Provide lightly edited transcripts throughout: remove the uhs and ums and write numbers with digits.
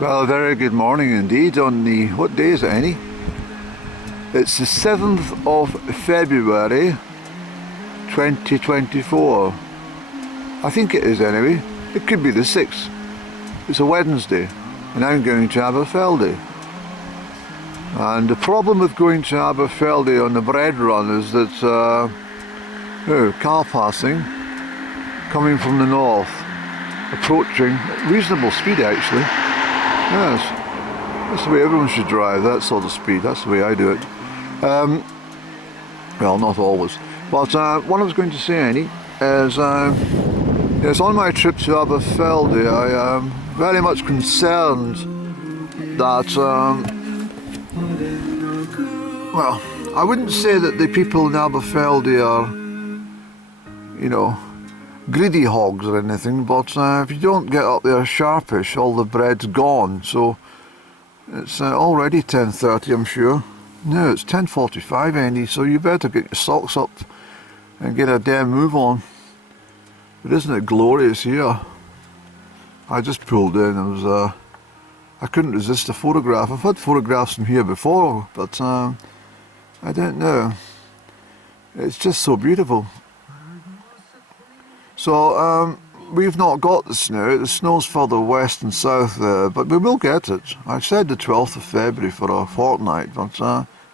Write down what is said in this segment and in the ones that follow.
Well, a very good morning indeed on the, what day is it, Annie? It's the 7th of February 2024. I think it is anyway. It could be the 6th. It's a Wednesday and I'm going to Aberfeldy. And the problem with going to Aberfeldy on the bread run is that car passing coming from the north, approaching at reasonable speed actually. Yes, that's the way everyone should drive, that sort of speed. That's the way I do it. Well, not always. But what I was going to say, Annie, is yes, on my trip to Aberfeldy, I am very much concerned that, well, I wouldn't say that the people in Aberfeldy are, you know, greedy hogs or anything, but if you don't get up there sharpish, all the bread's gone. So it's already 10:30, I'm sure. No, it's 10:45, Andy, so you better get your socks up and get a damn move on. But isn't it glorious here? I just pulled in. I couldn't resist a photograph. I've had photographs from here before, but I don't know. It's just so beautiful. So we've not got the snow. The snow's further west and south there, but we will get it. I said the 12th of February for a fortnight, but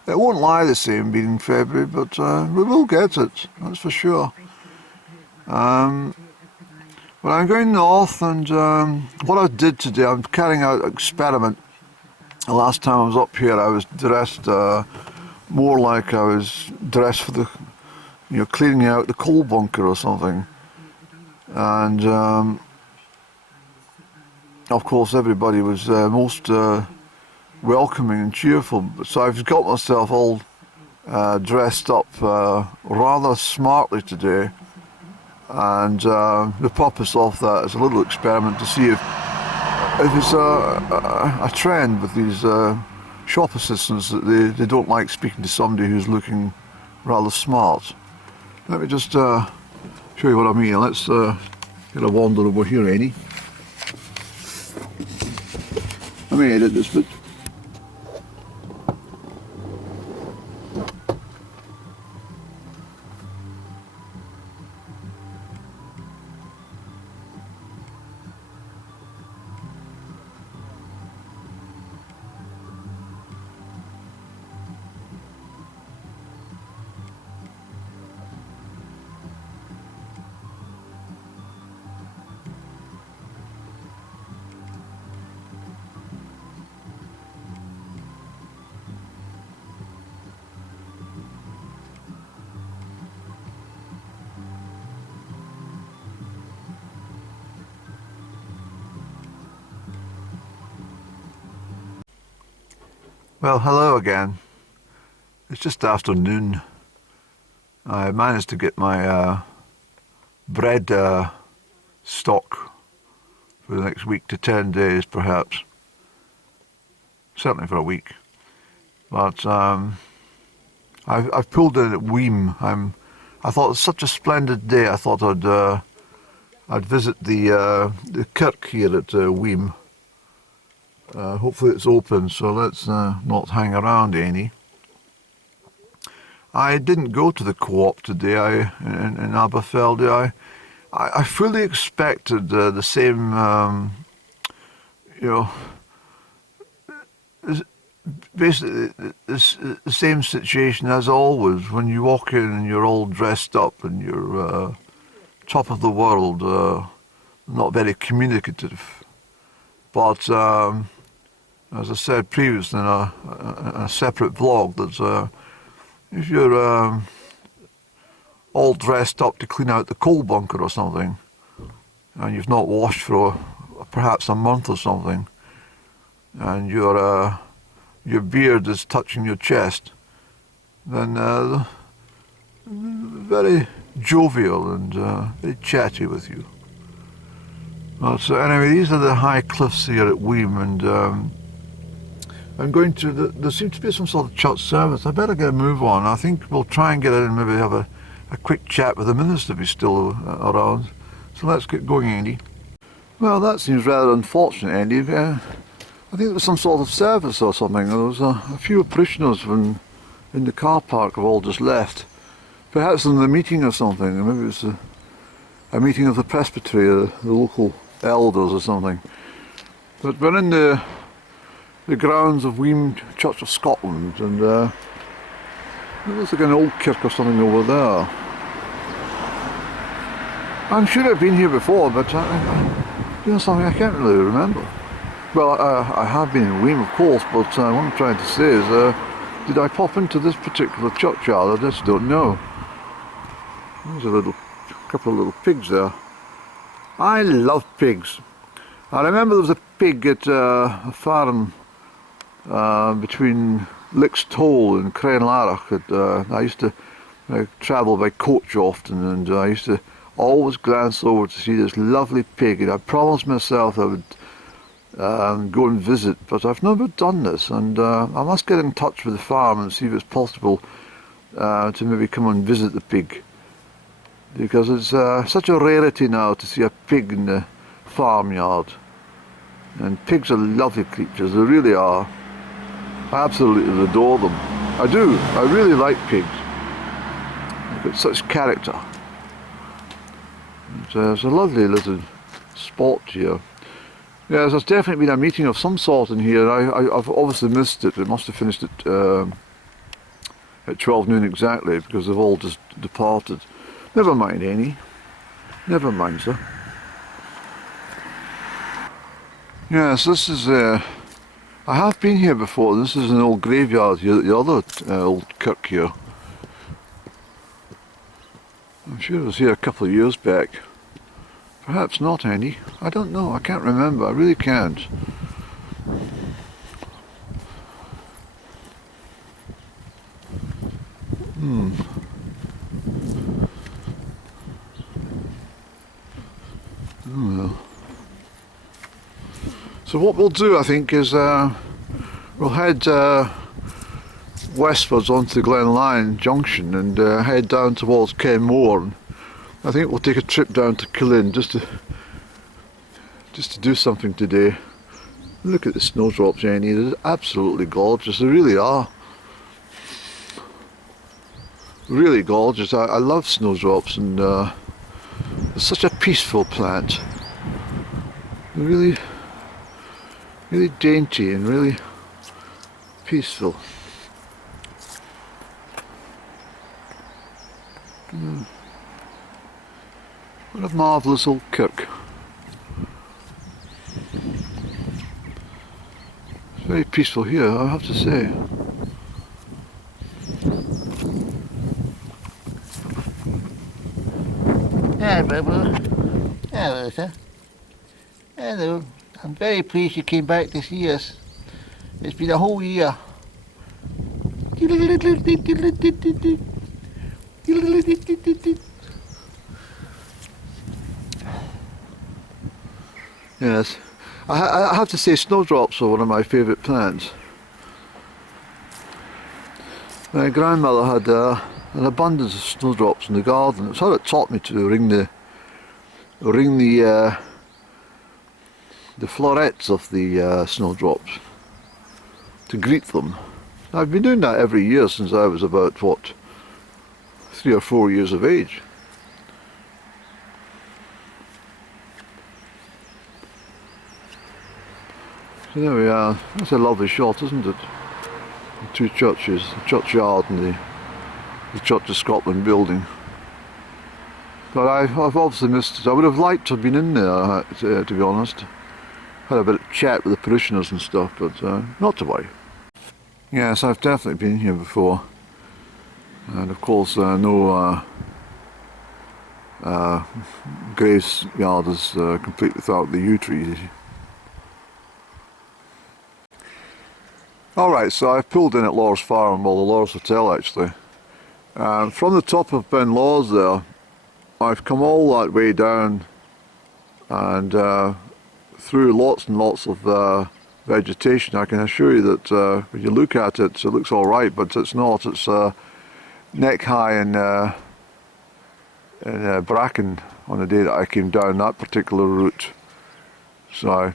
it won't lie the same being February, but we will get it, that's for sure. But I'm going north, and what I did today, I'm carrying out an experiment. The last time I was up here, I was dressed more like I was dressed for the, you know, cleaning out the coal bunker or something. And of course everybody was most welcoming and cheerful, so I've got myself all dressed up rather smartly today, and the purpose of that is a little experiment to see if it's a trend with these shop assistants that they don't like speaking to somebody who's looking rather smart. Let me just show you what I mean. Let's get a wander over here, Annie. Let me edit this bit. Well, hello again. It's just afternoon. I managed to get my bread stock for the next week to 10 days, perhaps. Certainly for a week. But I've pulled in at Weem. I thought it was such a splendid day. I thought I'd visit the kirk here at Weem. Hopefully it's open, so let's not hang around any. I didn't go to the co-op today in Aberfeldy. I fully expected the same, you know, basically the same situation as always. When you walk in and you're all dressed up and you're top of the world, not very communicative. But as I said previously in a separate vlog, that if you're all dressed up to clean out the coal bunker or something, and you've not washed for perhaps a month or something, and your beard is touching your chest, then very jovial and very chatty with you. Well, so anyway, these are the high cliffs here at Weem, and I'm going to, there seems to be some sort of church service. I better get a move on. I think we'll try and get in and maybe have a quick chat with the minister if he's still around. So let's get going, Andy. Well, that seems rather unfortunate, Andy. I think it was some sort of service or something. There was a few parishioners in the car park have all just left. Perhaps in the meeting or something. Maybe it was a meeting of the presbytery, the local elders or something. But we're in the grounds of Weem Church of Scotland, and it looks like an old kirk or something over there. I'm sure I've been here before, but you know something, I can't really remember. Well, I have been in Weem, of course, but what I'm trying to say is, did I pop into this particular churchyard? I just don't know. There's a couple of little pigs there. I love pigs. I remember there was a pig at a farm between Lick's Toll and Crieff. I used to travel by coach often, and I used to always glance over to see this lovely pig, and I promised myself I would go and visit, but I've never done this, and I must get in touch with the farm and see if it's possible to maybe come and visit the pig, because it's such a rarity now to see a pig in the farmyard. And pigs are lovely creatures, they really are. I absolutely adore them. I do, I really like pigs. They've got such character. It's a lovely little spot here. Yes, there's definitely been a meeting of some sort in here. I've obviously missed it. It must have finished at 12 noon exactly, because they've all just departed. Never mind, Annie. Never mind, sir. Yes, this is, I have been here before. This is an old graveyard here, the other old kirk here. I'm sure it was here a couple of years back. Perhaps not, Annie. I don't know, I can't remember, I really can't. Oh well. So what we'll do, I think, is we'll head westwards onto Glen Lyon Junction and head down towards Kenmore. I think we'll take a trip down to Killin just to do something today. Look at the snowdrops, Jenny. They're absolutely gorgeous. They really are. Really gorgeous. I love snowdrops, and it's such a peaceful plant. They're really dainty and really peaceful. What a marvellous old kirk. It's very peaceful here, I have to say. Hi, Bubba. Hello, sir. Hello. I'm very pleased you came back to see us. It's been a whole year. Yes, I have to say snowdrops are one of my favourite plants. My grandmother had an abundance of snowdrops in the garden. It's how it taught me to ring the florets of the snowdrops, to greet them. I've been doing that every year since I was about, what, 3 or 4 years of age. So there we are. That's a lovely shot, isn't it? The two churches, the churchyard and the Church of Scotland building. But I've obviously missed it. I would have liked to have been in there, to be honest. Had a bit of chat with the parishioners and stuff, but not to worry. Yes, I've definitely been here before. And of course, no graveyard is complete without the yew trees. Alright, so I've pulled in at Law's Farm, well, the Law's Hotel actually. From the top of Ben Law's there, I've come all that way down and through lots and lots of vegetation. I can assure you that when you look at it, it looks alright, but it's not. It's neck high in bracken on the day that I came down that particular route. So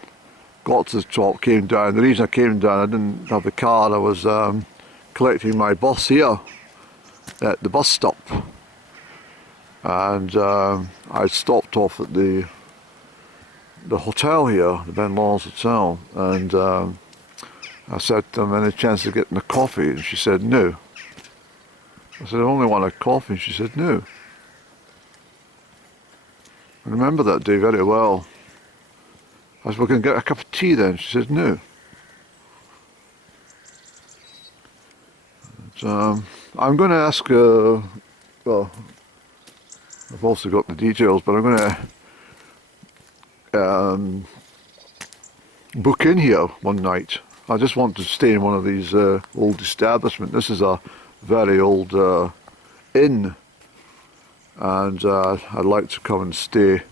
got to the top, came down. The reason I came down, I didn't have the car. I was collecting my bus here at the bus stop, and I stopped off at the hotel here, the Ben Lawrence Hotel, and I said to them, any chance of getting a coffee? And she said no. I said, I only want a coffee, and she said no. I remember that day very well. I said, we can get a cup of tea then. She said no. And, I'm going to ask, well, I've also got the details, but I'm going to book in here one night. I just want to stay in one of these old establishments. This is a very old inn, and I'd like to come and stay,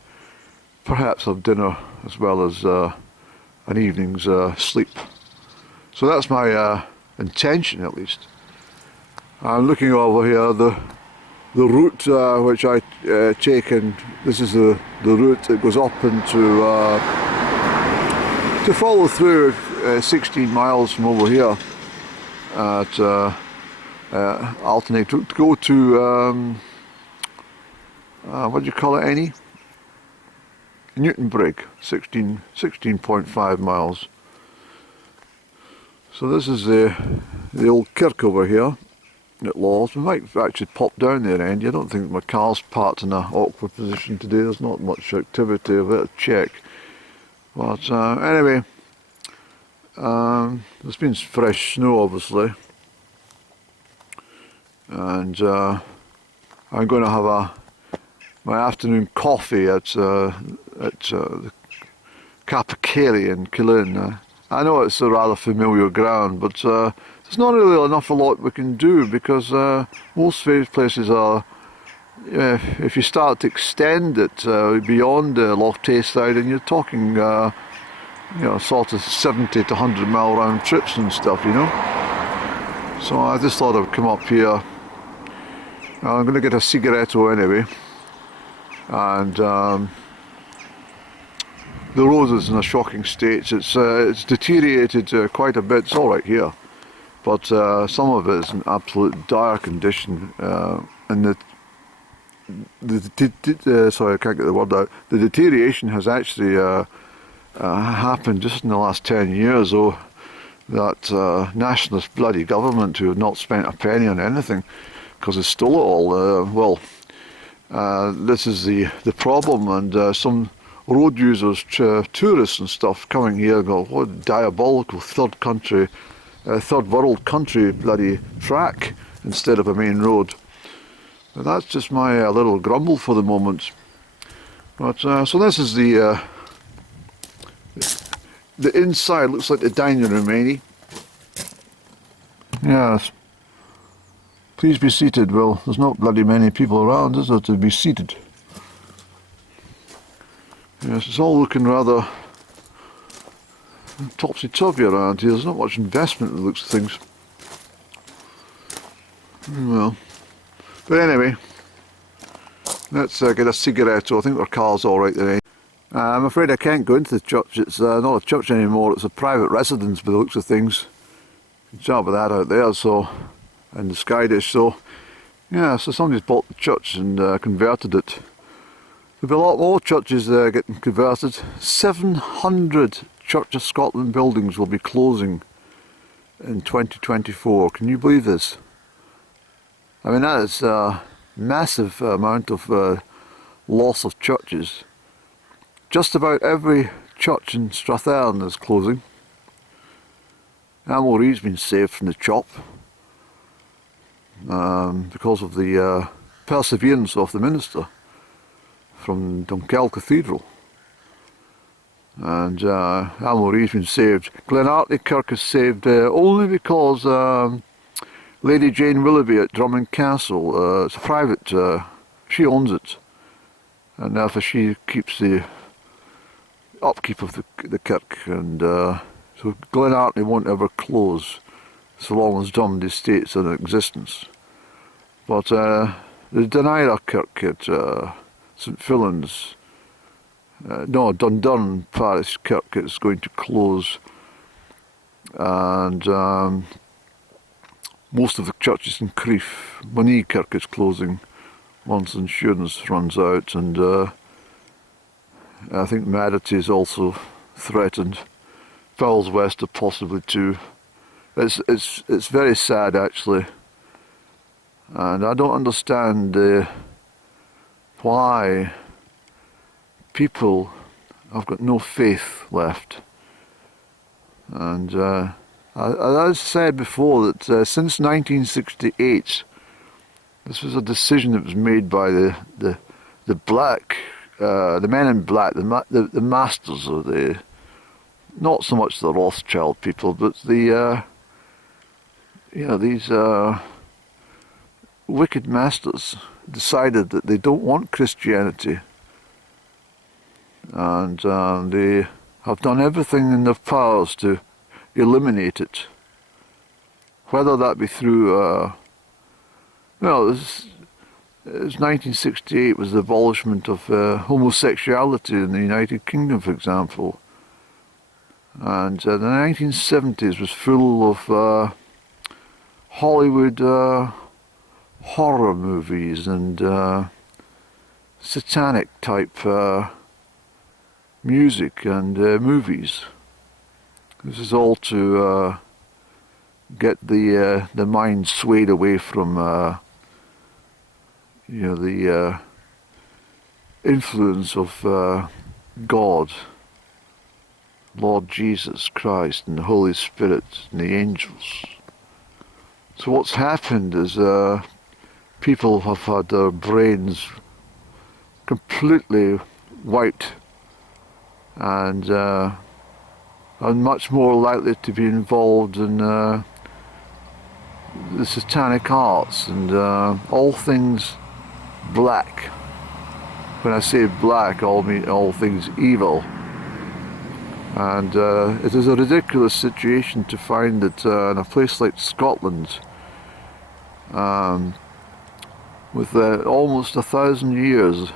perhaps have dinner as well as an evening's sleep. So that's my intention, at least. I'm looking over here, the route which I take, and this is the route that goes up into to follow through 16 miles from over here at alternate to go to what do you call it, Annie? Newtonbrig, 16.5 miles. So this is the old kirk over here at Laws. We might actually pop down there, Andy. I don't think my car's parked in an awkward position today. There's not much activity. I'll better check. But anyway, there's been fresh snow, obviously, and I'm going to have my afternoon coffee at the Capacary in Killin. I know it's a rather familiar ground, but there's not really enough a lot we can do, because most of these places are, if you start to extend it beyond Loch Tay side, and you're talking sort of 70 to 100 mile round trips and stuff, you know. So I just thought I'd come up here. I'm going to get a cigaretto anyway, and the road is in a shocking state. It's deteriorated quite a bit. It's all right here, but some of it is in absolute dire condition, and sorry, I can't get the word out. The deterioration has actually happened just in the last 10 years. Oh, that nationalist bloody government who have not spent a penny on anything because they stole it all. This is the problem, and some road users, tourists and stuff coming here go, what a diabolical third world country bloody track instead of a main road. But that's just my little grumble for the moment. But so this is the inside. Looks like the dining room, Annie. Yes. Please be seated. Well, there's not bloody many people around, is there, to be seated? Yes, it's all looking rather topsy-turvy around here. There's not much investment in the looks of things. Well, but anyway, let's get a cigarette. So I think our car's all right today. I'm afraid I can't go into the church. It's not a church anymore. It's a private residence by the looks of things. You can tell by that out there. So, and the sky dish. So, yeah. So somebody's bought the church and converted it. There'll be a lot more churches getting converted. 700 Church of Scotland buildings will be closing in 2024. Can you believe this? I mean, that is a massive amount of loss of churches. Just about every church in Strathearn is closing. Amalree's been saved from the chop because of the perseverance of the minister from Dunkeld Cathedral. And Amalree's been saved. Glenartney Kirk is saved only because Lady Jane Willoughby at Drummond Castle, it's a private, she owns it, and therefore she keeps the upkeep of the kirk, and so Glenartney won't ever close so long as Drummond Estate's in existence. But the Denyra Kirk at St Fillan's no, Dundurn Parish Kirk is going to close, and most of the churches in Crieff, Monee Kirk is closing once insurance runs out, and I think Merity is also threatened. Fowles West are possibly too. It's very sad actually, and I don't understand why people have got no faith left. And I said before that since 1968, this was a decision that was made by the black, the men in black, the masters of the, not so much the Rothschild people, but the these wicked masters decided that they don't want Christianity, and they have done everything in their powers to eliminate it. Whether that be through, it was 1968 was the abolishment of homosexuality in the United Kingdom, for example, and the 1970s was full of Hollywood horror movies and satanic type music and movies. This is all to get the mind swayed away from the influence of God, Lord Jesus Christ, and the Holy Spirit and the angels. So what's happened is people have had their brains completely wiped, and are much more likely to be involved in the satanic arts and all things black. When I say black, I mean all things evil. And it is a ridiculous situation to find that in a place like Scotland, with almost 1,000 years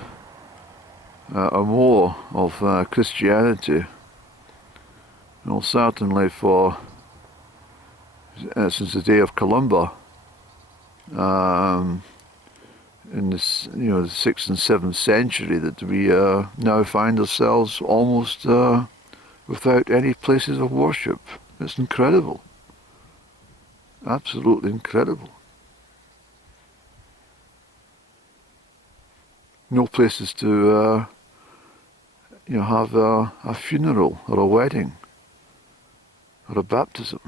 or more of Christianity, certainly for since the day of Columba, in this, the 6th and 7th century, that we now find ourselves almost without any places of worship. It's incredible, absolutely incredible. No places to have a funeral or a wedding or a baptism.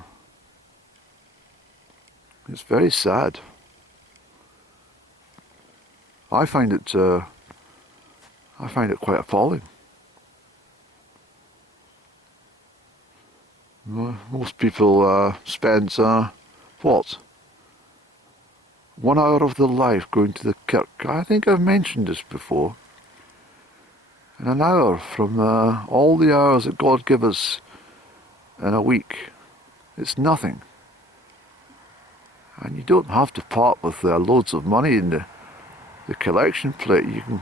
It's very sad. I find it quite appalling. Most people spend 1 hour of their life going to the kirk. I think I've mentioned this before. And an hour from all the hours that God gives us in a week, it's nothing. And you don't have to part with loads of money in the collection plate. You can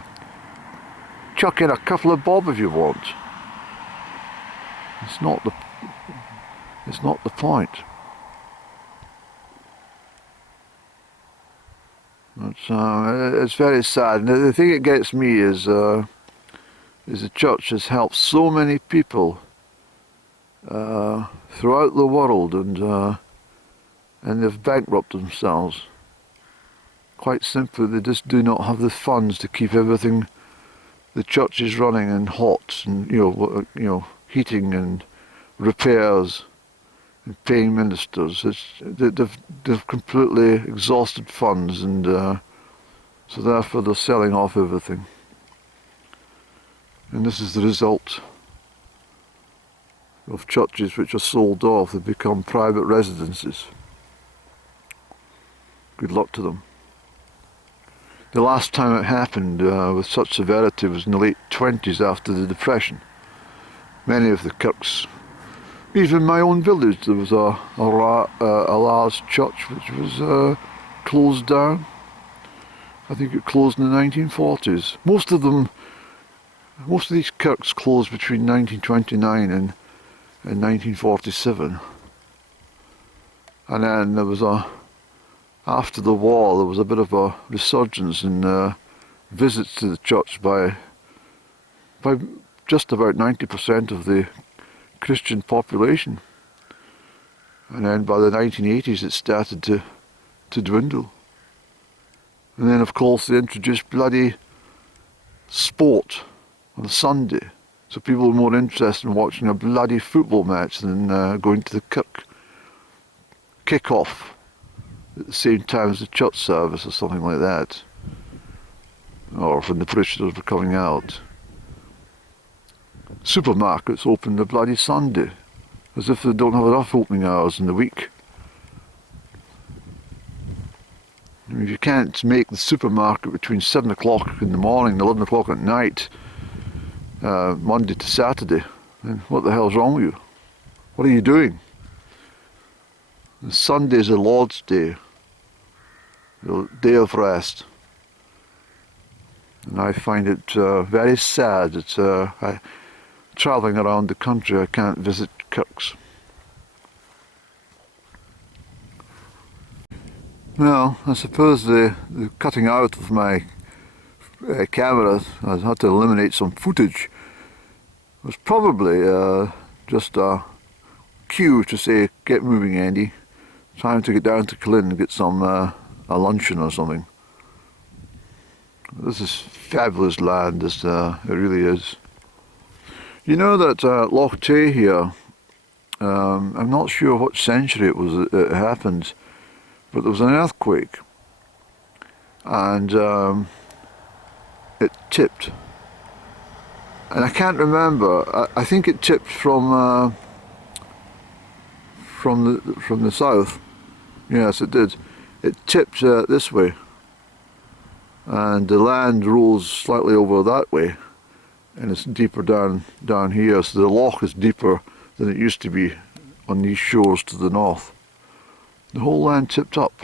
chuck in a couple of bob if you want. It's not the point. It's very sad. And the thing that gets me is the church has helped so many people throughout the world, and they've bankrupted themselves. Quite simply, they just do not have the funds to keep everything the church is running and hot, and heating and repairs and paying ministers. They've completely exhausted funds, and so therefore they're selling off everything. And this is the result of churches which are sold off. They become private residences. Good luck to them. The last time it happened with such severity was in the late 20s after the Depression. Many of the kirks, even my own village, there was a large church which was closed down. I think it closed in the 1940s. Most of them Most of these kirks closed between 1929 and 1947. And then there was after the war, there was a bit of a resurgence in visits to the church by just about 90% of the Christian population. And then by the 1980s it started to dwindle. And then of course they introduced bloody sport on a Sunday. So people were more interested in watching a bloody football match than going to the kirk. Kick-off at the same time as the church service or something like that. Or when the parishioners were coming out. Supermarkets open the bloody Sunday, as if they don't have enough opening hours in the week. I mean, if you can't make the supermarket between 7 o'clock in the morning and 11 o'clock at night, Monday to Saturday, then what the hell's wrong with you? What are you doing? And Sunday is the Lord's Day, the day of rest. And I find it very sad that travelling around the country I can't visit kirks. Well, I suppose the cutting out of my camera, I had to eliminate some footage, was probably just a cue to say, get moving Andy, time to get down to Culin and get some a luncheon or something. This is fabulous land, it really is. You know that Loch Tay here, I'm not sure what century it happened, but there was an earthquake and it tipped. And I can't remember, I think it tipped from the south. Yes, it did. It tipped this way. And the land rose slightly over that way. And it's deeper down here, so the loch is deeper than it used to be on these shores to the north. The whole land tipped up.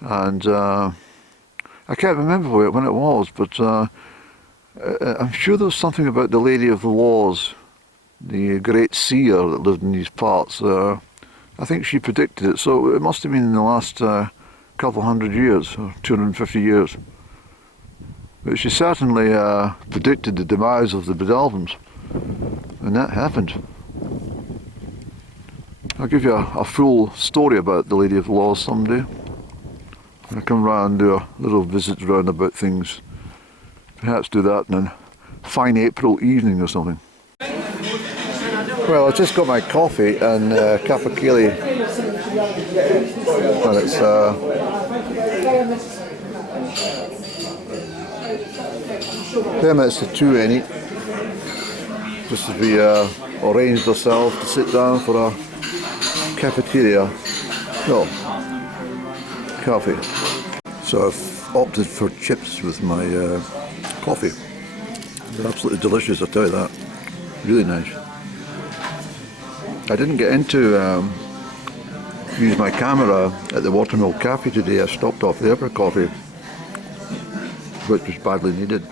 And I can't remember when it was, but I'm sure there was something about the Lady of the Laws, the great seer that lived in these parts. I think she predicted it, so it must have been in the last couple hundred years, or 250 years. But she certainly predicted the demise of the Bedalvins, and that happened. I'll give you a full story about the Lady of the Laws someday. I'll come round and do a little visit round about things. Perhaps do that on a fine April evening or something. Well, I just got my coffee and cup of Keely, and it's 10 minutes to 2 Annie, just as we arranged ourselves to sit down for a cafeteria, no, coffee. So I've opted for chips with my coffee. They're absolutely delicious, I'll tell you that. Really nice. I didn't get into use my camera at the Watermill Cafe today. I stopped off there for coffee, which was badly needed.